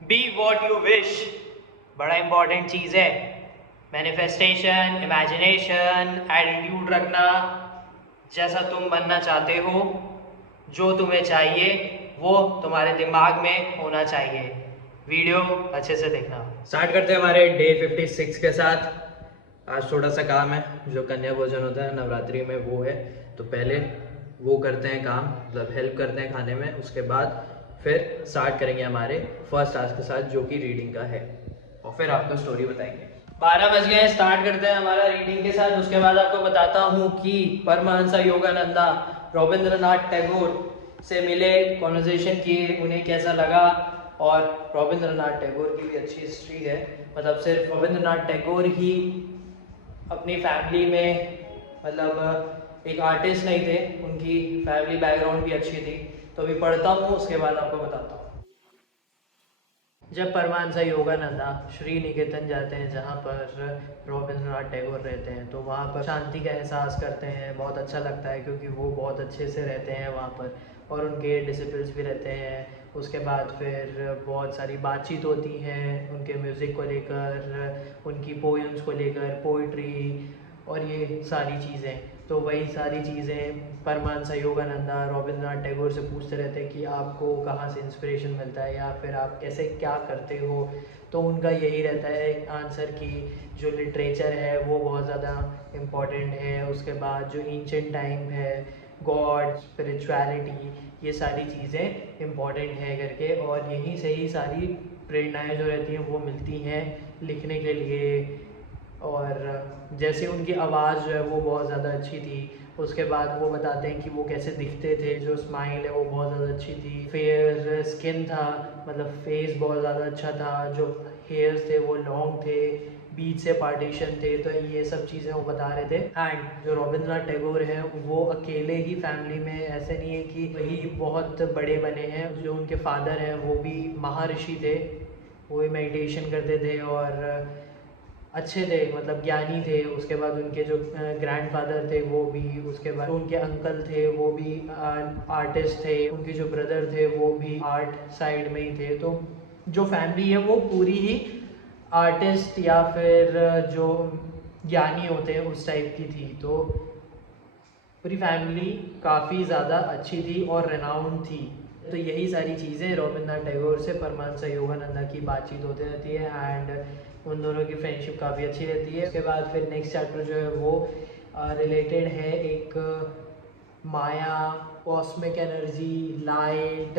Be what you wish, बड़ा important चीज़ है। Manifestation, imagination, attitude रखना, जैसा तुम बनना चाहते हो, जो तुम्हें चाहिए वो तुम्हारे दिमाग में होना चाहिए। वीडियो अच्छे से देखना। स्टार्ट करते हैं हमारे डे 56 के साथ। आज थोड़ा सा काम है, जो कन्या भोजन होता है नवरात्रि में वो है, तो पहले वो करते हैं काम, मतलब हेल्प करते हैं खाने में। उसके बाद फिर स्टार्ट करेंगे हमारे फर्स्ट टास्क के साथ, जो कि रीडिंग का है, और फिर आपको स्टोरी बताएंगे। 12 बज गए, स्टार्ट करते हैं हमारा रीडिंग के साथ। उसके बाद आपको बताता हूँ कि परमहंस योगानंदा रविंद्रनाथ टैगोर से मिले, कॉन्वर्जेशन किए, उन्हें कैसा लगा। और रविंद्रनाथ टैगोर की भी अच्छी हिस्ट्री है, मतलब सिर्फ रविंद्रनाथ टैगोर ही अपनी फैमिली में, मतलब एक आर्टिस्ट नहीं थे, उनकी फैमिली बैकग्राउंड भी अच्छी थी। तो अभी पढ़ता हूँ, उसके बाद आपको बताता हूँ। जब परमांस योगानंदा श्री निकेतन जाते हैं, जहाँ पर रविंद्रनाथ टैगोर रहते हैं, तो वहाँ पर शांति का एहसास करते हैं। बहुत अच्छा लगता है क्योंकि वो बहुत अच्छे से रहते हैं वहाँ पर, और उनके डिसिपल्स भी रहते हैं। उसके बाद फिर बहुत सारी बातचीत होती है उनके म्यूज़िक को लेकर, उनकी पोएम्स को लेकर, पोइट्री और ये सारी चीज़ें। तो वही सारी चीज़ें परमांस योगानंदा रविंद्रनाथ टैगोर से पूछते रहते हैं कि आपको कहाँ से इंस्पिरेशन मिलता है, या फिर आप कैसे क्या करते हो। तो उनका यही रहता है आंसर कि जो लिटरेचर है वो बहुत ज़्यादा इम्पॉर्टेंट है। उसके बाद जो एंशिएंट टाइम है, गॉड, स्पिरिचुअलिटी, ये सारी चीज़ें इम्पॉर्टेंट है करके, और यहीं से ही सारी प्रेरणाएं जो रहती हैं वो मिलती हैं लिखने के लिए। और जैसे उनकी आवाज़ जो है वो बहुत ज़्यादा अच्छी थी। उसके बाद वो बताते हैं कि वो कैसे दिखते थे, जो स्माइल है वो बहुत ज़्यादा अच्छी थी, फेयर स्किन था, मतलब फेस बहुत ज़्यादा अच्छा था, जो हेयर्स थे वो लॉन्ग थे, बीच से पार्टीशन थे। तो ये सब चीज़ें वो बता रहे थे। एंड जो रविंद्रनाथ टैगोर हैं वो अकेले ही फैमिली में, ऐसे नहीं है कि वही बहुत बड़े बने हैं। जो उनके फादर हैं वो भी महर्षि थे, वो भी मेडिटेशन करते थे और अच्छे थे, मतलब ज्ञानी थे। उसके बाद उनके जो ग्रैंडफादर थे वो भी, उसके बाद उनके अंकल थे वो भी आर्टिस्ट थे, उनके जो ब्रदर थे वो भी आर्ट साइड में ही थे। तो जो फैमिली है वो पूरी ही आर्टिस्ट या फिर जो ज्ञानी होते हैं उस टाइप की थी। तो पूरी फैमिली काफ़ी ज़्यादा अच्छी थी और रेनाउंड थी। तो यही सारी चीज़ें रविंद्रनाथ टैगोर से परमांस योगानंदा की बातचीत होती रहती है, एंड उन दोनों की फ्रेंडशिप काफ़ी अच्छी रहती है। उसके बाद फिर नेक्स्ट चैप्टर जो है वो रिलेटेड है एक माया, कॉस्मिक एनर्जी, लाइट,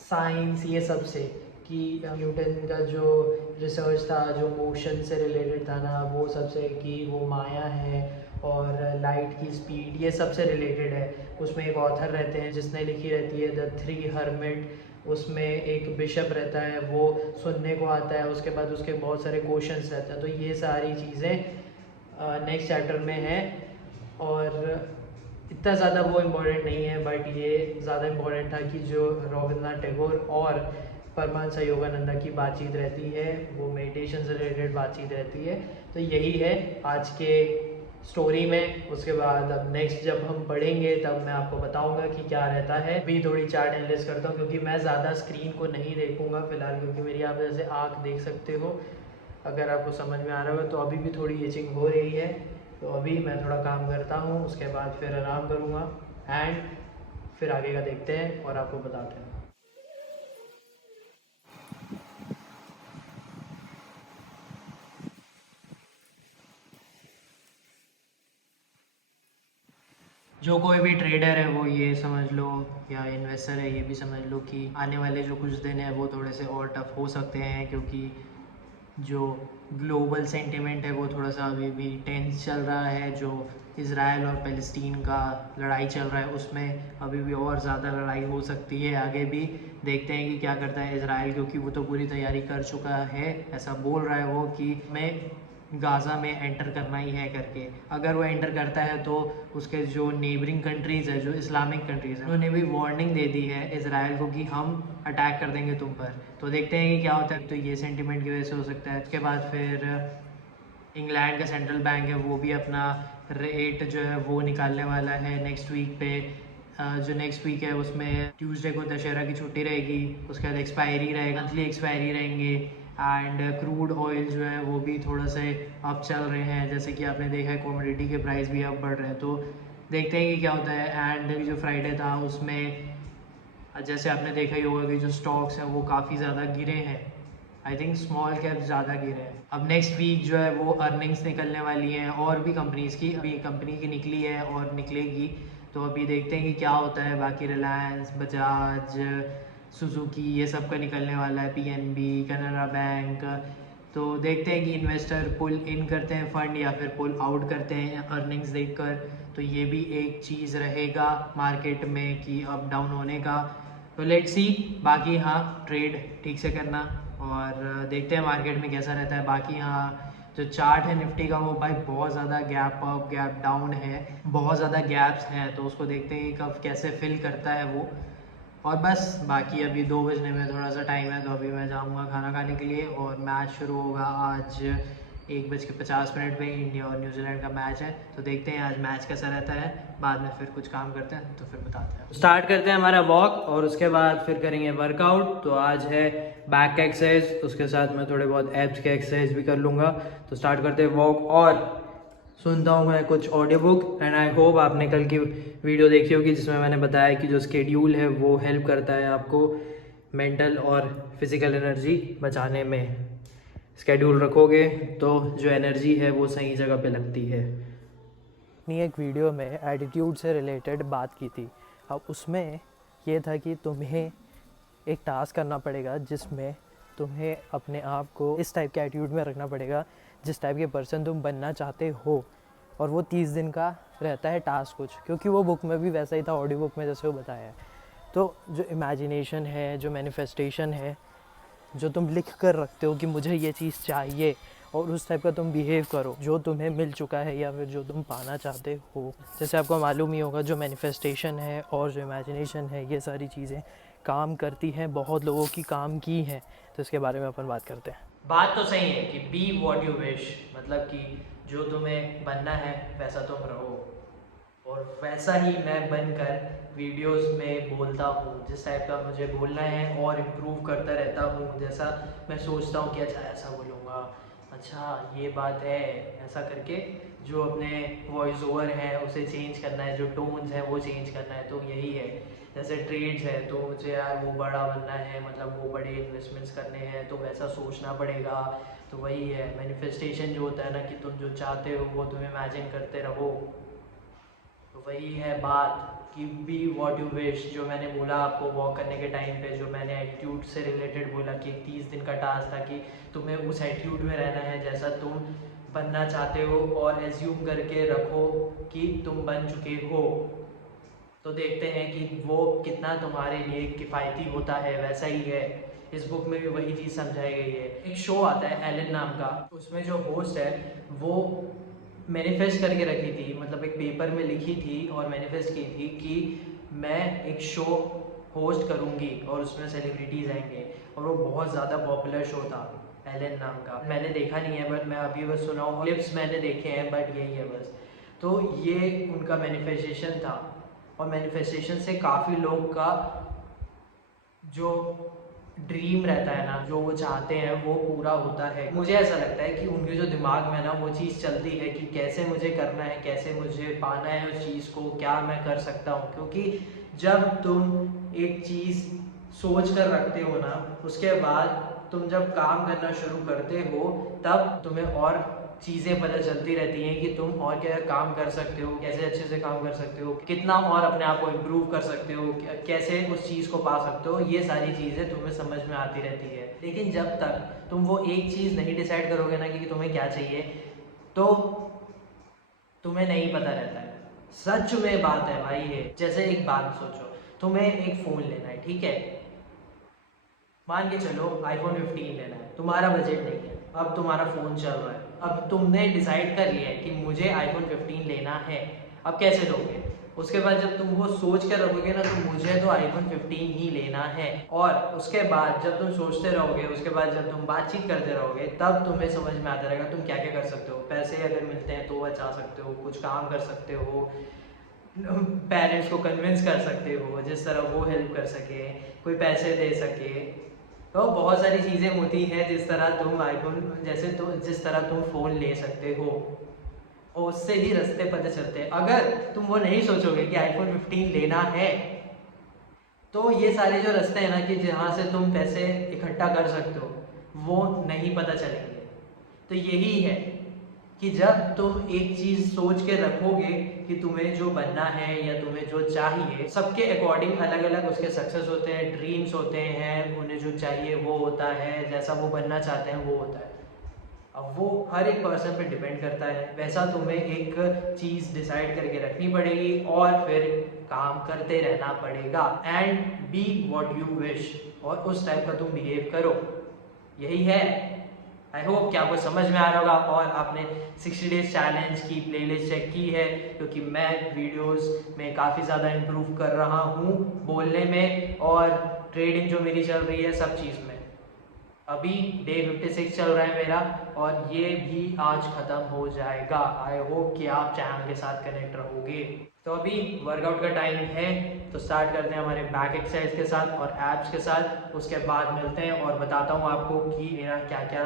साइंस, ये सब से, कि न्यूटन का जो रिसर्च था जो मोशन से रिलेटेड था ना, वो सबसे, कि वो माया है और लाइट की स्पीड, ये सब से रिलेटेड है। उसमें एक ऑथर रहते हैं जिसने लिखी रहती है द थ्री हर्मिट। उसमें एक बिशप रहता है, वो सुनने को आता है, उसके बाद उसके बहुत सारे क्वेश्चंस रहते हैं। तो ये सारी चीज़ें नेक्स्ट चैप्टर में है, और इतना ज़्यादा वो इम्पोर्टेंट नहीं है, बट ये ज़्यादा इम्पोर्टेंट था कि जो रविंद्रनाथ टैगोर और परमांस योगानंदा की बातचीत रहती है वो मेडिटेशन से रिलेटेड बातचीत रहती है। तो यही है आज के स्टोरी में। उसके बाद अब नेक्स्ट जब हम पढ़ेंगे तब मैं आपको बताऊंगा कि क्या रहता है। अभी थोड़ी चार्ट एनालिस करता हूँ क्योंकि मैं ज़्यादा स्क्रीन को नहीं देखूंगा फ़िलहाल, क्योंकि मेरी आप जैसे आँख देख सकते हो, अगर आपको समझ में आ रहा हो तो अभी भी थोड़ी इचिंग हो रही है। तो अभी मैं थोड़ा काम करता हूँ, उसके बाद फिर आराम करूँगा, एंड फिर आगे का देखते हैं और आपको बताते हैं। जो कोई भी ट्रेडर है वो ये समझ लो, या इन्वेस्टर है ये भी समझ लो, कि आने वाले जो कुछ दिन है वो थोड़े से और टफ हो सकते हैं, क्योंकि जो ग्लोबल सेंटिमेंट है वो थोड़ा सा अभी भी टेंस चल रहा है। जो इसराइल और फ़लस्तीन का लड़ाई चल रहा है उसमें अभी भी और ज़्यादा लड़ाई हो सकती है आगे भी। देखते हैं कि क्या करता है इसराइल, क्योंकि वो तो पूरी तैयारी कर चुका है, ऐसा बोल रहा है वो कि मैं गाज़ा में एंटर करना ही है करके। अगर वो एंटर करता है तो उसके जो नेबरिंग कंट्रीज़ है, जो इस्लामिक कंट्रीज़ हैं, उन्होंने भी वार्निंग दे दी है इसराइल को कि हम अटैक कर देंगे तुम पर। तो देखते हैं कि क्या होता है। तो ये सेंटिमेंट की वजह से हो सकता है। उसके बाद फिर इंग्लैंड का सेंट्रल बैंक है वो भी अपना रेट जो है वो निकालने वाला है नेक्स्ट वीक पे। जो नेक्स्ट वीक है उसमें ट्यूसडे को दशहरा की छुट्टी रहेगी, उसके बाद एक्सपायरी रहेगा, मंथली एक्सपायरी रहेंगे। एंड क्रूड ऑयल जो है वो भी थोड़ा सा अप चल रहे हैं, जैसे कि आपने देखा है कमोडिटी के प्राइस भी अप बढ़ रहे हैं, तो देखते हैं कि क्या होता है। एंड जो फ्राइडे था उसमें जैसे आपने देखा ही होगा कि जो स्टॉक्स हैं वो काफ़ी ज़्यादा गिरे हैं, आई थिंक स्मॉल कैप ज़्यादा गिरे हैं। अब नेक्स्ट वीक जो है वो अर्निंग्स निकलने वाली हैं और भी कंपनीज़ की, अभी कंपनी की निकली है और निकलेगी, तो अभी देखते हैं कि क्या होता है। बाकी रिलायंस, बजाज, सुजुकी ये सब का निकलने वाला है, पीएनबी, कैनरा बैंक। तो देखते हैं कि इन्वेस्टर पुल इन करते हैं फंड या फिर पुल आउट करते हैं अर्निंग्स देखकर, तो ये भी एक चीज़ रहेगा मार्केट में कि अप डाउन होने का। तो लेट्स सी। बाकी हाँ, ट्रेड ठीक से करना और देखते हैं मार्केट में कैसा रहता है। बाकी हाँ, जो चार्ट है निफ्टी का वो भाई बहुत ज़्यादा गैप अप गैप डाउन है, बहुत ज़्यादा गैप्स हैं, तो उसको देखते हैं कि कब कैसे फिल करता है वो। और बस बाकी अभी 2 बजने में थोड़ा सा टाइम है, तो अभी मैं जाऊँगा खाना खाने के लिए और मैच शुरू होगा आज 1:50 पे। इंडिया और न्यूजीलैंड का मैच है, तो देखते हैं आज मैच कैसा रहता है। बाद में फिर कुछ काम करते हैं तो फिर बताते हैं। स्टार्ट करते हैं हमारा वॉक और उसके बाद फिर करेंगे वर्कआउट। तो आज है बैक का एक्सरसाइज, उसके साथ मैं थोड़े बहुत एब्स के एक्सरसाइज भी कर लूँगा। तो स्टार्ट करते हैं वॉक और सुनता हूँ मैं कुछ audio book. And I hope आपने कल की वीडियो देखी होगी जिसमें मैंने बताया कि जो स्केड्यूल है वो हेल्प करता है आपको मेंटल और फिज़िकल एनर्जी बचाने में। स्केड्यूल रखोगे तो जो एनर्जी है वो सही जगह पे लगती है। अपनी एक वीडियो में एटीट्यूड से रिलेटेड बात की थी। अब उसमें ये था कि तुम्हें एक टास्क करना पड़ेगा जिसमें तुम्हें अपने आप को इस टाइप के एटीट्यूड में रखना पड़ेगा जिस टाइप के पर्सन तुम बनना चाहते हो, और वो 30 दिन का रहता है टास्क कुछ, क्योंकि वो बुक में भी वैसा ही था, ऑडियो बुक में जैसे वो बताया है। तो जो इमेजिनेशन है, जो मैनिफेस्टेशन है, जो तुम लिख कर रखते हो कि मुझे ये चीज़ चाहिए, और उस टाइप का तुम बिहेव करो जो तुम्हें मिल चुका है या फिर जो तुम पाना चाहते हो। जैसे आपको मालूम ही होगा जो मैनिफेस्टेशन है और जो इमेजिनेशन है, ये सारी चीज़ें काम करती हैं, बहुत लोगों की काम की हैं, तो इसके बारे में अपन बात करते हैं। बात तो सही है कि बी वॉट यू विश, मतलब कि जो तुम्हें बनना है वैसा तुम रहो, और वैसा ही मैं बनकर वीडियोस में बोलता हूँ जिस टाइप का मुझे बोलना है, और इम्प्रूव करता रहता हूँ। जैसा मैं सोचता हूँ कि अच्छा ऐसा बोलूँगा, अच्छा ये बात है, ऐसा करके जो अपने वॉइस ओवर है उसे चेंज करना है, जो टोन्स है वो चेंज करना है। तो यही है, जैसे ट्रेड्स है तो मुझे यार वो बड़ा बनना है, मतलब वो बड़े इन्वेस्टमेंट्स करने हैं, तो वैसा सोचना पड़ेगा। तो वही है मैनिफेस्टेशन जो होता है ना, कि तुम जो चाहते हो वो तुम इमेजिन करते रहो। तो वही है बात कि बी वॉट यू विश, जो मैंने बोला आपको वॉक करने के टाइम पे, जो मैंने एटीट्यूड से रिलेटेड बोला कि 30 दिन का टास्क था कि तुम्हें उस एटीट्यूड में रहना है जैसा तुम बनना चाहते हो, और एज्यूम करके रखो कि तुम बन चुके हो। तो देखते हैं कि वो कितना तुम्हारे लिए किफ़ायती होता है। वैसा ही है, इस बुक में भी वही चीज़ समझाई गई है। एक शो आता है एलन नाम का, उसमें जो होस्ट है वो मैनिफेस्ट करके रखी थी, मतलब एक पेपर में लिखी थी और मैनिफेस्ट की थी कि मैं एक शो होस्ट करूँगी और उसमें सेलिब्रिटीज़ आएंगे, और वो बहुत ज़्यादा पॉपुलर शो था एलन नाम का। मैंने देखा नहीं है बट मैं अभी बस सुना हूँ, क्लिप्स मैंने देखे हैं, बट यही है बस। तो ये उनका मैनिफेस्टेशन था, और मैनिफेस्टेशन से काफ़ी लोग का जो ड्रीम रहता है ना, जो वो चाहते हैं वो पूरा होता है। मुझे ऐसा लगता है कि उनके जो दिमाग में ना वो चीज़ चलती है कि कैसे मुझे करना है, कैसे मुझे पाना है उस चीज़ को, क्या मैं कर सकता हूँ। क्योंकि जब तुम एक चीज़ सोच कर रखते हो ना, उसके बाद तुम जब काम करना शुरू करते हो तब तुम्हें और चीज़ें पता चलती रहती हैं कि तुम और क्या काम कर सकते हो, कैसे अच्छे से काम कर सकते हो, कितना और अपने आप को इम्प्रूव कर सकते हो, कैसे उस चीज़ को पा सकते हो। ये सारी चीज़ें तुम्हें समझ में आती रहती है। लेकिन जब तक तुम वो एक चीज़ नहीं डिसाइड करोगे ना कि तुम्हें क्या चाहिए, तो तुम्हें नहीं पता रहता है। सच में बात है भाई ये। जैसे एक बात सोचो, तुम्हें एक फ़ोन लेना है, ठीक है, मान के चलो आईफोन 15 लेना है, तुम्हारा बजट नहीं है, अब तुम्हारा फ़ोन चल रहा है, अब तुमने डिसाइड कर लिया है कि मुझे आईफोन 15 लेना है। अब कैसे लोगे? उसके बाद जब तुम वो सोच कर रखोगे ना, तो मुझे तो आईफोन 15 ही लेना है, और उसके बाद जब तुम सोचते रहोगे, उसके बाद जब तुम बातचीत करते रहोगे, तब तुम्हें समझ में आता रहेगा तुम क्या क्या कर सकते हो। पैसे अगर मिलते हैं तो बचा सकते हो, कुछ काम कर सकते हो, पेरेंट्स को कन्विंस कर सकते हो, जिस तरह वो हेल्प कर सके, कोई पैसे दे सके। तो बहुत सारी चीज़ें होती हैं जिस तरह तुम आईफोन, जैसे तो जिस तरह तुम फ़ोन ले सकते हो, और उससे ही रास्ते पता चलते हैं। अगर तुम वो नहीं सोचोगे कि आईफोन 15 लेना है, तो ये सारे जो रास्ते हैं ना कि जहाँ से तुम पैसे इकट्ठा कर सकते हो, वो नहीं पता चलेंगे। तो यही है कि जब तुम एक चीज़ सोच के रखोगे कि तुम्हें जो बनना है या तुम्हें जो चाहिए, सबके अकॉर्डिंग अलग अलग उसके सक्सेस होते हैं, ड्रीम्स होते हैं, उन्हें जो चाहिए वो होता है, जैसा वो बनना चाहते हैं वो होता है। अब वो हर एक पर्सन पे डिपेंड करता है। वैसा तुम्हें एक चीज़ डिसाइड करके रखनी पड़ेगी और फिर काम करते रहना पड़ेगा। And be what you wish, और उस टाइप का तुम बिहेव करो। यही है। आई होप कि आपको समझ में आ रहा होगा। और आपने 60 डेज चैलेंज की प्लेलिस्ट चेक की है, क्योंकि मैं वीडियोस में काफ़ी ज़्यादा इम्प्रूव कर रहा हूँ, बोलने में और ट्रेडिंग जो मेरी चल रही है, सब चीज़ में। अभी डे 56 चल रहा है मेरा, और ये भी आज ख़त्म हो जाएगा। आई होप कि आप चैनल के साथ कनेक्ट रहोगे। तो अभी वर्कआउट का टाइम है, तो स्टार्ट करते हैं हमारे बैक एक्सरसाइज के साथ और एब्स के साथ। उसके बाद मिलते हैं और बताता हूँ आपको कि मेरा क्या क्या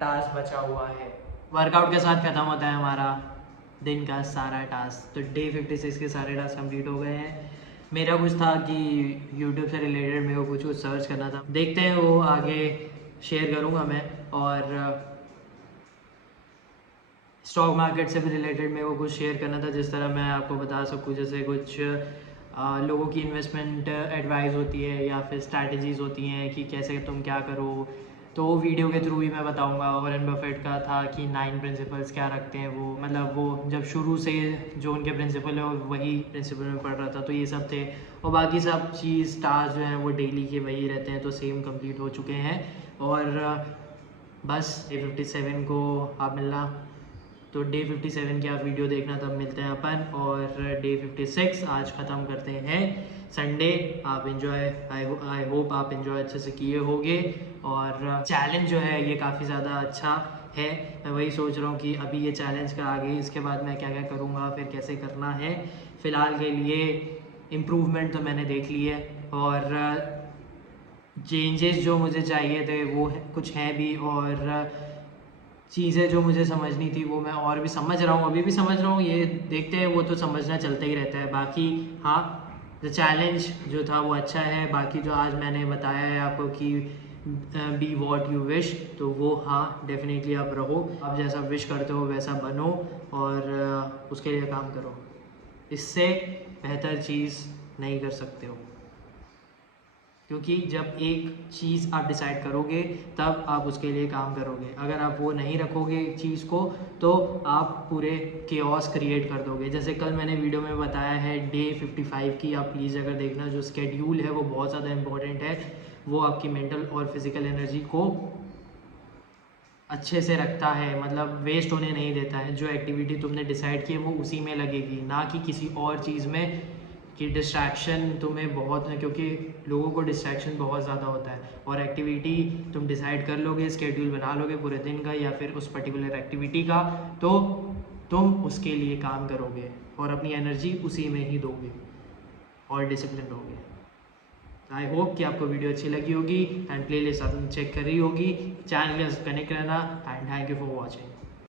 टास्क बचा हुआ है। वर्कआउट के साथ ख़त्म होता है हमारा दिन का सारा टास्क। तो डे 56 के सारे टास्क कंप्लीट हो गए हैं। मेरा कुछ था कि यूट्यूब से रिलेटेड मेरे को कुछ सर्च करना था, देखते हैं वो आगे शेयर करूँगा मैं। और स्टॉक मार्केट से भी रिलेटेड मेरे को कुछ शेयर करना था, जिस तरह मैं आपको बता सकूँ, जैसे कुछ लोगों की इन्वेस्टमेंट एडवाइस होती है या फिर स्ट्रैटेजीज़ होती हैं कि कैसे तुम क्या करो, तो वो वीडियो के थ्रू ही मैं बताऊंगा। वॉरेन बफेट का था कि 9 प्रिंसिपल्स क्या रखते हैं वो, मतलब वो जब शुरू से जो उनके प्रिंसिपल है वही प्रिंसिपल में पढ़ रहा था, तो ये सब थे। और बाकी सब चीज़ टास्क जो हैं वो डेली के वही रहते हैं, तो सेम कंप्लीट हो चुके हैं। और बस डे 57 को आप मिलना, तो डे 57 की आप वीडियो देखना, तब मिलते हैं अपन। और डे 56 आज ख़त्म करते हैं संडे। आप इन्जॉय, आई होप आप इन्जॉय अच्छे से किए होंगे। और चैलेंज जो है ये काफ़ी ज़्यादा अच्छा है। मैं वही सोच रहा हूँ कि अभी ये चैलेंज का आगे इसके बाद मैं क्या क्या करूँगा, फिर कैसे करना है। फ़िलहाल के लिए इम्प्रूवमेंट तो मैंने देख ली है, और चेंजेस जो मुझे चाहिए थे वो कुछ हैं भी, और चीज़ें जो मुझे समझनी थी वो मैं और भी समझ रहा हूँ, अभी भी समझ रहा हूँ। ये देखते हैं, वो तो समझना चलता ही रहता है। बाकी हाँ, द चैलेंज जो था वो अच्छा है। बाकी जो आज मैंने बताया है आपको कि बी वॉट यू विश, तो वो हाँ डेफिनेटली आप रहो, आप जैसा विश करते हो वैसा बनो, और उसके लिए काम करो। इससे बेहतर चीज़ नहीं कर सकते हो, क्योंकि जब एक चीज़ आप डिसाइड करोगे तब आप उसके लिए काम करोगे। अगर आप वो नहीं रखोगे एक चीज़ को, तो आप पूरे केओस क्रिएट कर दोगे। जैसे कल मैंने वीडियो में बताया है डे 55 की, आप प्लीज़ अगर देखना, जो स्केड्यूल है वो बहुत ज़्यादा इंपॉर्टेंट है। वो आपकी मेंटल और फिज़िकल एनर्जी को अच्छे से रखता है, मतलब वेस्ट होने नहीं देता है। जो एक्टिविटी तुमने डिसाइड की है वो उसी में लगेगी, ना कि किसी और चीज़ में, कि डिस्ट्रैक्शन तुम्हें बहुत है, क्योंकि लोगों को डिस्ट्रैक्शन बहुत ज़्यादा होता है। और एक्टिविटी तुम डिसाइड कर लोगे, स्केड्यूल बना लोगे पूरे दिन का या फिर उस पर्टिकुलर एक्टिविटी का, तो तुम उसके लिए काम करोगे और अपनी एनर्जी उसी में ही दोगे और डिसिप्लिन रहोगे। आई होप कि आपको वीडियो अच्छी लगी होगी एंड प्लेलिस्ट आपने चेक करी होगी। चैनल के साथ कनेक्ट रहना and thank you for watching.